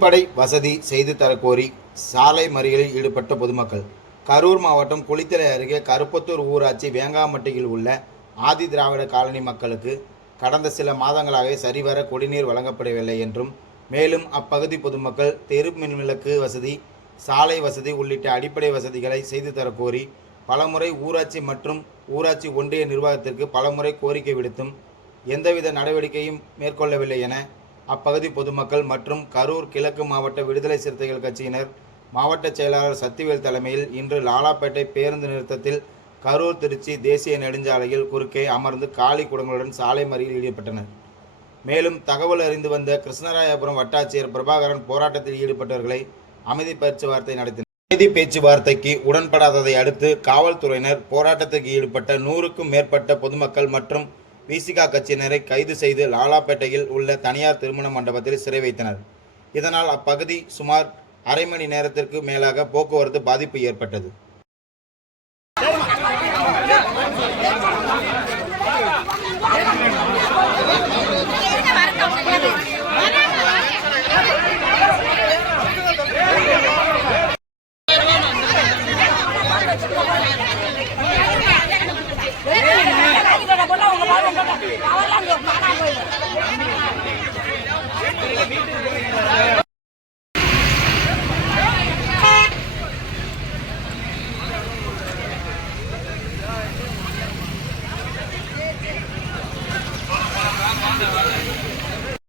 அடிப்படை வசதி செய்து தரக்கோரி சாலை மறியலில் ஈடுபட்ட பொதுமக்கள். கரூர் மாவட்டம் குளித்தலை அருகே கருப்பத்தூர் ஊராட்சி வேங்காம்பட்டியில் உள்ள ஆதி திராவிட காலனி மக்களுக்கு கடந்த சில மாதங்களாக சரிவர குடிநீர் வழங்கப்படவில்லை என்றும், மேலும் அப்பகுதி பொதுமக்கள் தெரு மின்விளக்கு வசதி, சாலை வசதி உள்ளிட்ட அடிப்படை வசதிகளை செய்து தரக்கோரி பலமுறை ஊராட்சி மற்றும் ஊராட்சி ஒன்றிய நிர்வாகத்திற்கு பலமுறை கோரிக்கை விடுத்தும் எந்தவித நடவடிக்கையும் மேற்கொள்ளவில்லை என அப்பகுதி பொதுமக்கள் மற்றும் கரூர் கிழக்கு மாவட்ட விடுதலை சிறுத்தைகள் கட்சியினர் மாவட்ட செயலாளர் சக்திவேல் தலைமையில் இன்று லாலாப்பேட்டை பேருந்து நிறுத்தத்தில் கரூர் திருச்சி தேசிய நெடுஞ்சாலையில் குறுக்கே அமர்ந்து காலி குடங்களுடன் சாலை மறியலில் ஈடுபட்டனர். மேலும் தகவல் அறிந்து வந்த கிருஷ்ணராயபுரம் வட்டாட்சியர் பிரபாகரன் போராட்டத்தில் ஈடுபட்டவர்களை அமைதி பேச்சுவார்த்தை நடத்தினர். அமைதி பேச்சுவார்த்தைக்கு உடன்படாததை அடுத்து காவல்துறையினர் போராட்டத்துக்கு ஈடுபட்ட 100க்கும் மேற்பட்ட பொதுமக்கள் மற்றும் விசிக கட்சியினரை கைது செய்து லாலாப்பேட்டையில் உள்ள தனியார் திருமண மண்டபத்தில் சிறை வைத்தனர். இதனால் அப்பகுதி சுமார் அரை மணி நேரத்திற்கு மேலாக போக்குவரத்து பாதிப்பு ஏற்பட்டது.